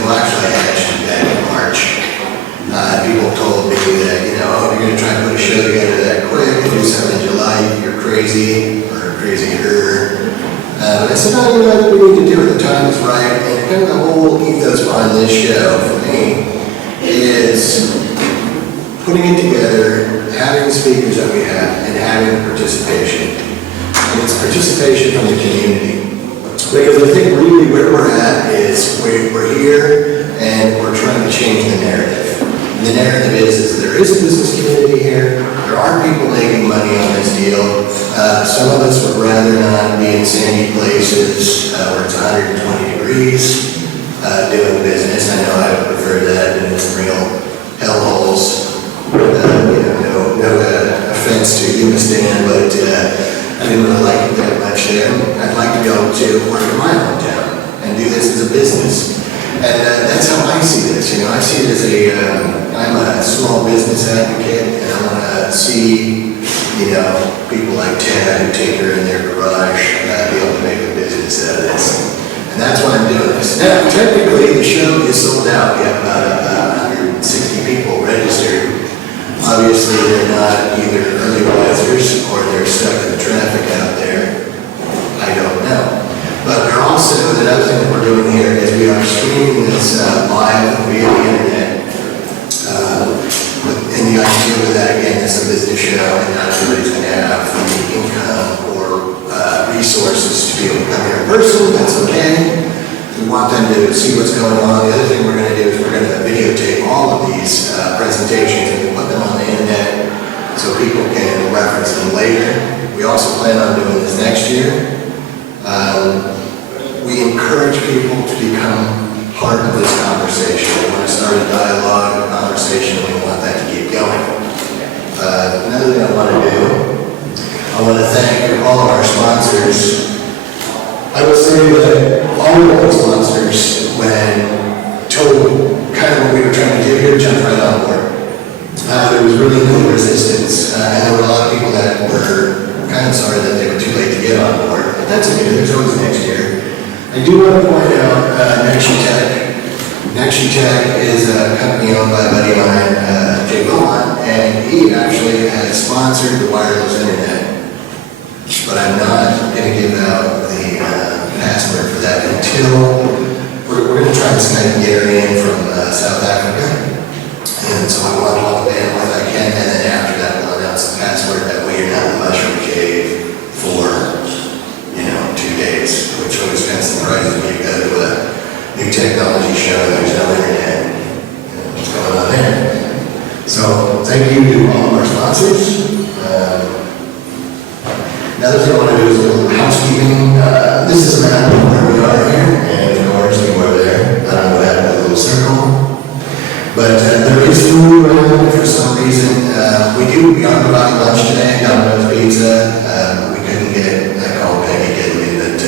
well, actually I asked back in March. People told me that, oh, you're going to try and put a show together that quick and do something in July, you're crazy or crazier. But I said, no, I think we need to do it. The time is right. And kind of the whole ethos behind this show for me is putting it together, having the speakers that we have, and having participation. And it's participation from the community. Because I think really where we're at is we're here and we're trying to change the narrative. And the narrative is there is a business community here. There are people making money on this deal. Some of us would rather not be in sandy places where it's 120 degrees doing business. I know I would prefer that than some real hellholes. No offense to you, Miss Dan, but I didn't really like it that much there. I'd like to be able to work in my hometown and do this as a business. And that's how I see this. I see it as I'm a small business advocate, and I want to see, people like Ted who tinker in their garage be able to make a business out of this. And that's why I'm doing this. Now, technically, the show is sold out. We have about 160 people registered. Obviously, they're not either early risers or they're stuck in the traffic out there. I don't know. But we're also, the other thing that we're doing here is we are streaming this live via the internet. And the idea with that, again, is a business show, and not everybody's going to have the income or resources to be able to come here in person. That's okay. We want them to see what's going on. The other thing we're going to do is we're going to videotape all of these presentations and we'll put them on the internet so people can reference them later. We also plan on doing this next year. We encourage people to become part of this conversation. We want to start a dialogue, a conversation, and we want that to keep going. Another thing I want to do, I want to thank all of our sponsors. I will say that all of our sponsors, when told kind of what we were trying to do here, jumped right on board. There was really no resistance, and there were a lot of people that were kind of sorry that they were too late to get on board, but that's okay, there's always next year. I do want to point out NexuTech. NexuTech is a company owned by a buddy of mine, Jay Beaumont, and he actually has sponsored the wireless internet. But I'm not going to give out the password for that until we're going to try to Skype Gary in from South Africa. And so I want all the bandwidth I can, and then after that we'll announce the password. That way you're not in the mushroom cave for 2 days, which always kind of surprises me. You go to a new technology show and there's no internet. What's going on there? So thank you to all of our sponsors. Another thing I want to do is a little housekeeping. This is a map of where we are here, and of course we were there. I don't know what happened to the little circle. But there is food around for some reason. We are providing lunch today, Domino's Pizza. We couldn't get, I called Peggy Gidley, that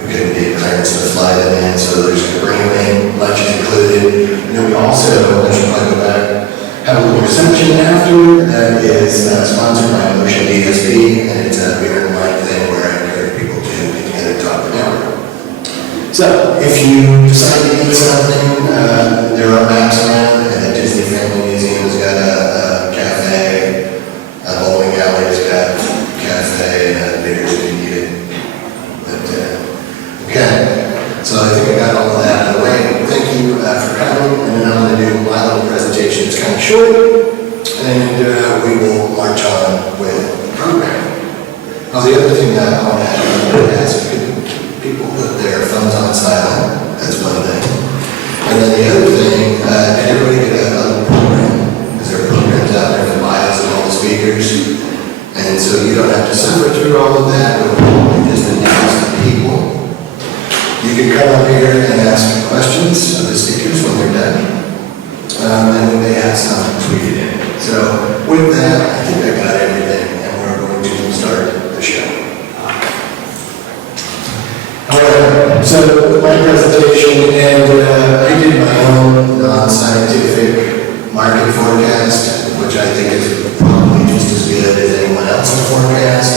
we couldn't get clearance to fly them in, so they're just going to bring them in. Lunch is included. And then we also, I should probably go back, have a little reception after that is sponsored by Motion DSP, and it's a beer and wine thing where I encourage people to get together and talk an hour. So, if you decide to eat something, there are maps around. Disney Family Museum has got a cafe, a bowling alley has got a cafe, and beers if you need it. But, okay, so I think I got all of that out of the way. Thank you for coming, and then I'm going to do my little presentation. It's kind of short, and we will march on with the program. Oh, the other thing that I want to ask people put their phones on silent. That's one thing. And then the other thing, did everybody get a little program? Because there are programs out there for bios of all the speakers. And so you don't have to suffer through all of that, but we just announce the people. You can come up here and ask questions of the speakers when they're done. And when they have something, tweet it in. So with that, I think I got everything, and we're going to start the show. Alright, so my presentation, and I did my own non-scientific market forecast, which I think is probably just as good as anyone else's forecast.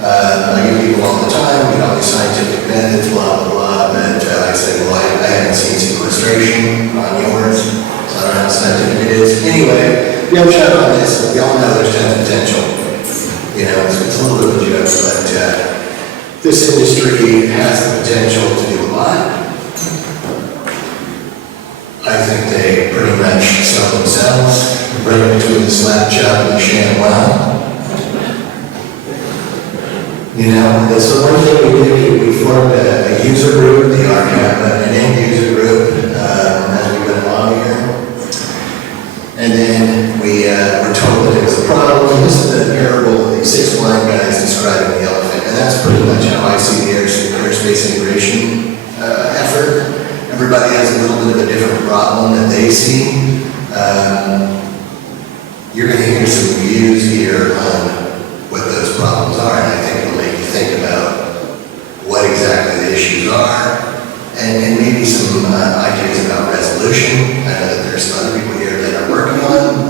I give people all the time, we got all these scientific methods, blah, blah, blah, but I say, well, I haven't seen sequestration registration on yours, so I don't know how scientific it is. Anyway, the upshot on this, we all know there's tons of potential. You know, it's a little bit of a joke, but this industry has the potential to do a lot. I think they pretty much sell themselves, right between the slap chop and the sham wow. You know, so one thing we did, we formed a user group, the RCAP, an end user group, as we went along here. And then we were told that it was a problem. This is the parable of the 6 blind guys describing the elephant. And that's pretty much how I see the airspace integration effort. Everybody has a little bit of a different problem that they see. You're going to hear some views here on what those problems are, and I think it'll make you think about what exactly the issues are, and maybe some ideas about resolution. I know that there's other people here that are working on,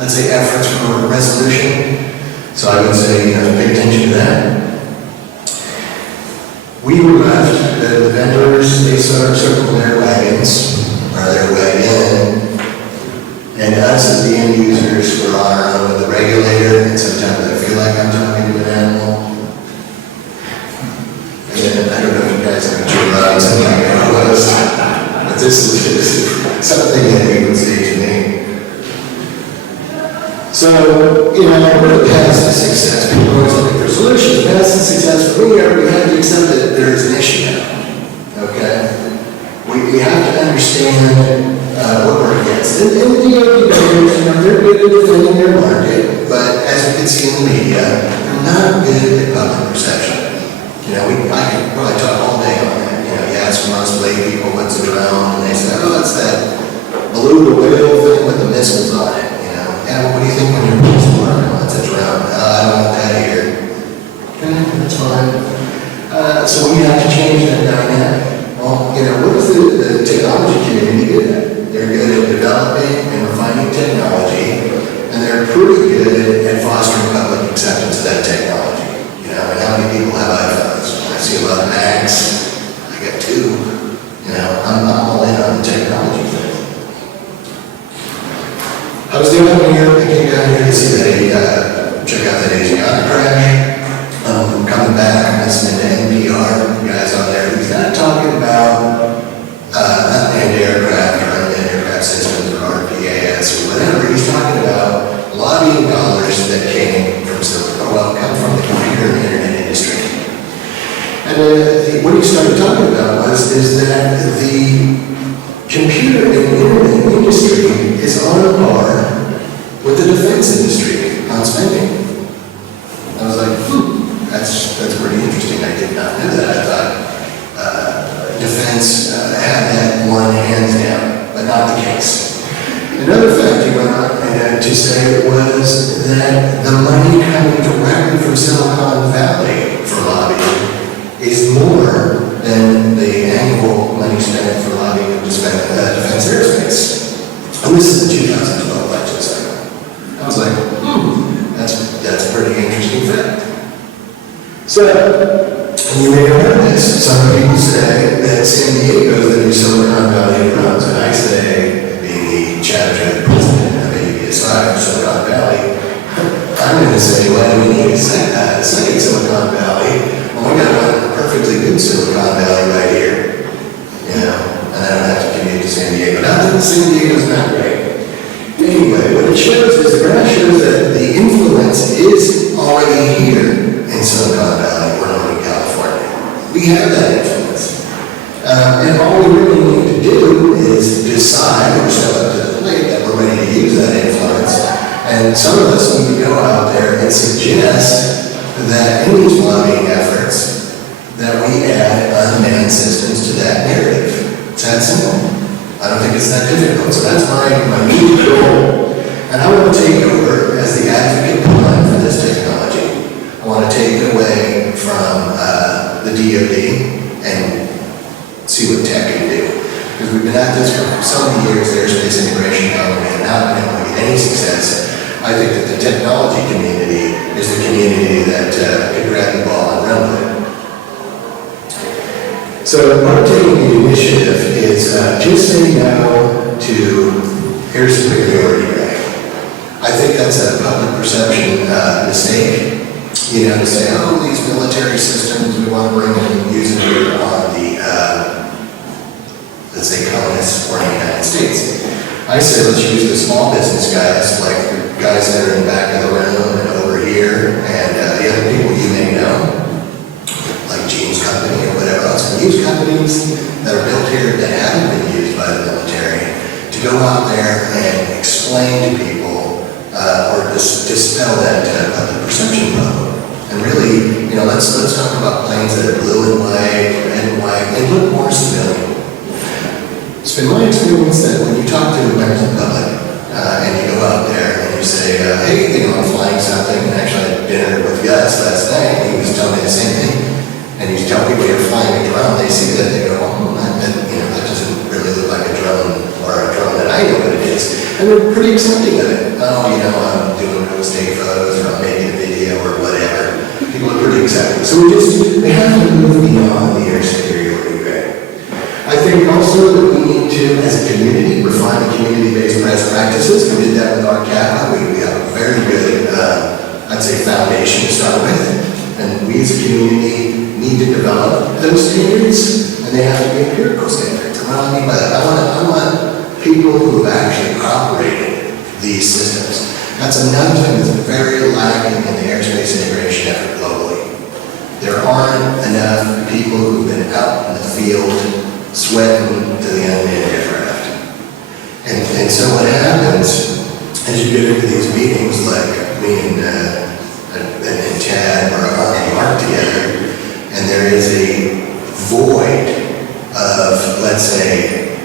let's say, efforts for resolution. So I would say, pay attention to that. We were left, the vendors, they sort of circled their wagons, or their wagon, and us as the end users were on our own with the regulator, and sometimes I feel like I'm talking to an animal. And then, I don't know if you guys have your rides and like I was, but this is just something that you would say to me. So, we're the paths to success. People always looking for solutions. The paths to success for me are we have to accept that there is an issue now. Okay? We have to understand what we're against. And the DOD vendors, they're good at defending their market, but as we can see in the media, they're not good at public perception. I could probably talk all day on that. You ask most lay people what's a drone, and they say, oh, that's that beluga whale thing with the missiles on it. Yeah, well, what do you think when you're police department? That's a drone. I don't want that here. Okay, that's fine. So we have to change that dynamic. Well, what is the technology community good at? They're good at developing and refining technology, and they're pretty good at fostering public acceptance of that technology. And how many people have iPhones? I see a lot of Macs. I got 2. I'm all in on the technology thing. I was doing here, I came down here to see that, check out that Asian crash. Coming back, I'm listening to NPR, guys on there. He's not talking about unmanned aircraft or unmanned aircraft systems or RPAS or whatever. He's talking about lobbying dollars that came from come from the computer and internet industry. And what he started talking about is that the computer and internet industry is on a par with the defense industry on spending. I was like, that's pretty interesting. I did not know that. I thought defense had that one hands down, but not the case. Another fact he went on to say was that the money coming directly from Silicon Valley for lobbying is more than the annual money spent for lobbying of defense airspace. And this is the 2012 budget cycle. I was like, that's a pretty interesting fact. So, you may have heard this. Some people say that San Diego is the new Silicon Valley of drones, and I say, being the chapter president of ABSI for Silicon Valley, I'm going to say, why do we need a second Silicon Valley? Well, we got one perfectly good Silicon Valley right here, and I don't have to commute to San Diego. Not that San Diego's not great. Anyway, what it shows is the graph shows that the influence is already here in Silicon Valley, or Northern California. We have that influence. And all we really need to do is decide or step up to the plate that we're ready to use that influence. And some of us need to go out there and suggest that in these lobbying efforts, that we add unmanned systems to that narrative. It's that simple. I don't think it's that difficult. So that's my new goal. And I want to take over as the advocate behind for this technology. I want to take it away from the DOD and see what tech can do. Because we've been at this for so many years, airspace integration, and we have not been able to get any success. I think that the technology community is the community that could grab the ball and run with it. So our taking the initiative is just say no to air superiority, right? I think that's a public perception mistake. You know, to say, oh, these military systems, we want to bring them and use them here on the, let's say, colonists or in the United States. I say let's use the small business guys, like the guys that are in the back of the room and over here, and the other people you may know, like Gene's company or whatever else, and use companies that are built here that haven't been used by the military to go out there and explain to people or dispel that public perception problem. And really, you know, let's talk about planes that are blue and white, red and white, and look more civilian. It's been my experience that when you talk to members of the public and you go out there and you say, hey, you know, I'm flying something, and actually I had dinner with Gus last night, and he was telling me the same thing. And you tell people you're flying a drone, they see that, they go, oh, that doesn't really look like a drone, or a drone that I know what it is. And they're pretty accepting of it. Oh, you know, I'm doing real estate photos, or I'm making a video, or whatever. People are pretty accepting. So we have to move beyond the air superiority, right? I think also that we need to, as a community, refine the community-based best practices. We did that with our CAPA. We have a very good, I'd say, foundation to start with. And we as a community need to develop those standards, and they have to be empirical standards. And what do I mean by that? I want people who have actually operated these systems. That's another thing that's very lacking in the airspace integration effort globally. There aren't enough people who've been out in the field sweating to the unmanned aircraft. And so what happens as you get into these meetings, like me and Chad are on the ARC together, and there is a void of, let's say,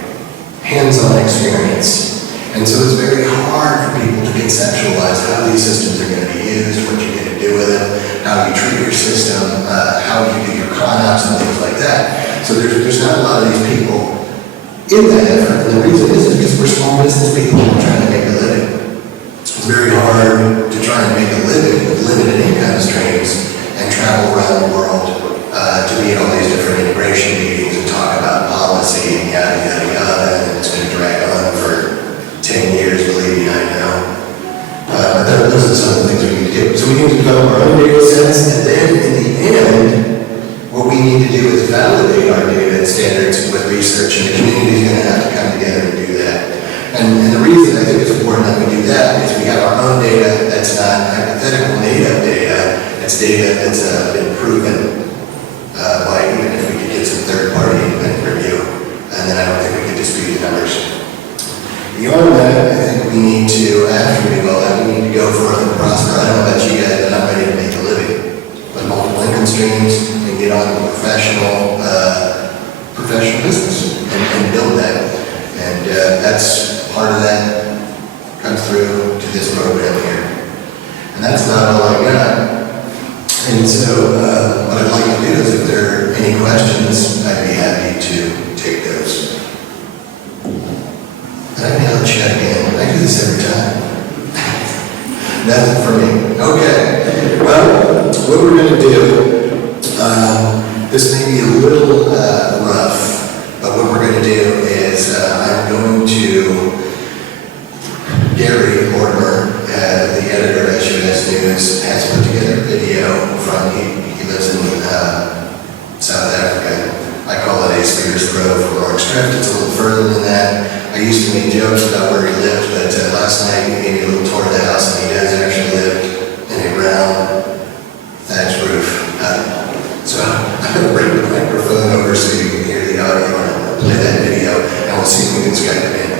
hands-on experience. And so it's very hard for people to conceptualize how these systems are going to be used, what you're going to do with them, how you treat your system, how you do your CONOPS and things like that. So there's not a lot of these people in that effort. And the reason is because we're small business people trying to make a living. It's very hard to try and make a living with limited income streams and travel around the world to be at all these different integration meetings and talk about policy and yada, yada, yada, and it's going to drag on for 10 years, believe me, I know. But those are some of the things we need to do. So we need to develop our own data sets, and then in the end, what we need to do is validate our data standards with research, and the community is going to have to come together and do that. And the reason I think it's important that we do that is we have our own data that's not hypothetical made-up data. It's data that's been proven by, even if we could get some third-party independent review, and then I don't think we could dispute the numbers. Beyond that, I think we need to, after we do all that, we need to go further and prosper. I don't know about you guys, but I'm ready to make a living with multiple income streams and get on to professional business and build that. And that's part of that comes through to this program here. And that's not all I got. And so what I'd like to do is, if there are any questions, I'd be happy to take those. And I nailed Chad again. I do this every time. Nothing for me. Okay. Well, what we're going to do, this may be a little rough, but what we're going to do is I'm going to, Gary Mortimer, the editor of sUAS News, has put together a video from, he lives in South Africa. I call it a spear's throw for Orange Drift. It's a little further than that. I used to make jokes about where he lived, but last night he gave me a little tour of the house, and he does actually live in a round thatched roof. So I'm going to bring the microphone over so you can hear the audio, and I'm going to play that video, and we'll see if we can Skype it in.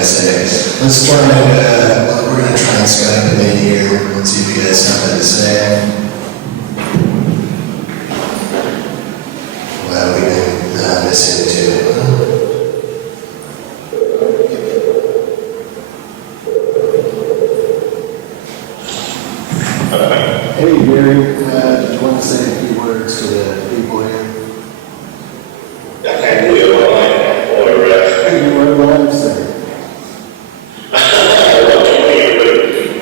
to say? Let's try and, we're going to try and Skype him in here. Let's see if he has something to say. Well, we can miss him too. Hey Gary, did you want to say a few words to the people here? I can't do it online or You were live, sir.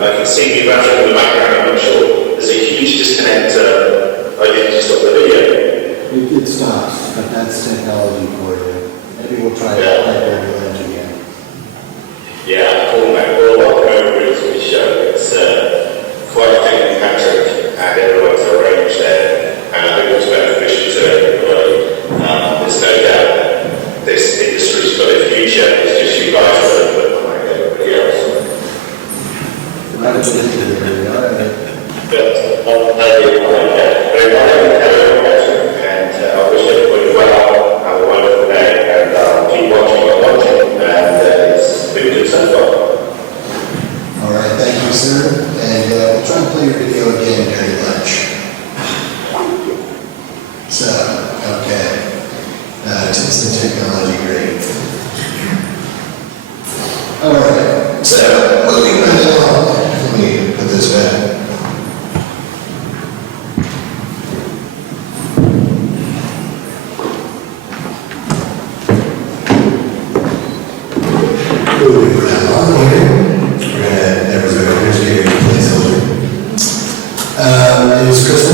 I can see you running in the background. I'm not sure. There's a huge disconnect. I didn't just stop the video. It stops, but that's technology for you. Maybe we'll try to type over that again. Yeah, cool, man. Well, welcome over to the show. It's quite a thing in Patrick and everyone's arranged there. And I think it's beneficial to everybody. There's no doubt that this industry's got a future. It's just you guys are open like everybody else. Right at the end of the video, all right. But I did like that. But I want to and I wish everybody well. Have a wonderful day. And keep watching and watching. And it's been good so far. All right, thank you, sir. And we'll try and play your video again during lunch. So, okay. It's technology great. All right, so moving right along. Let me put this back. Moving right along here. We're gonna, there was a placeholder. Is Chris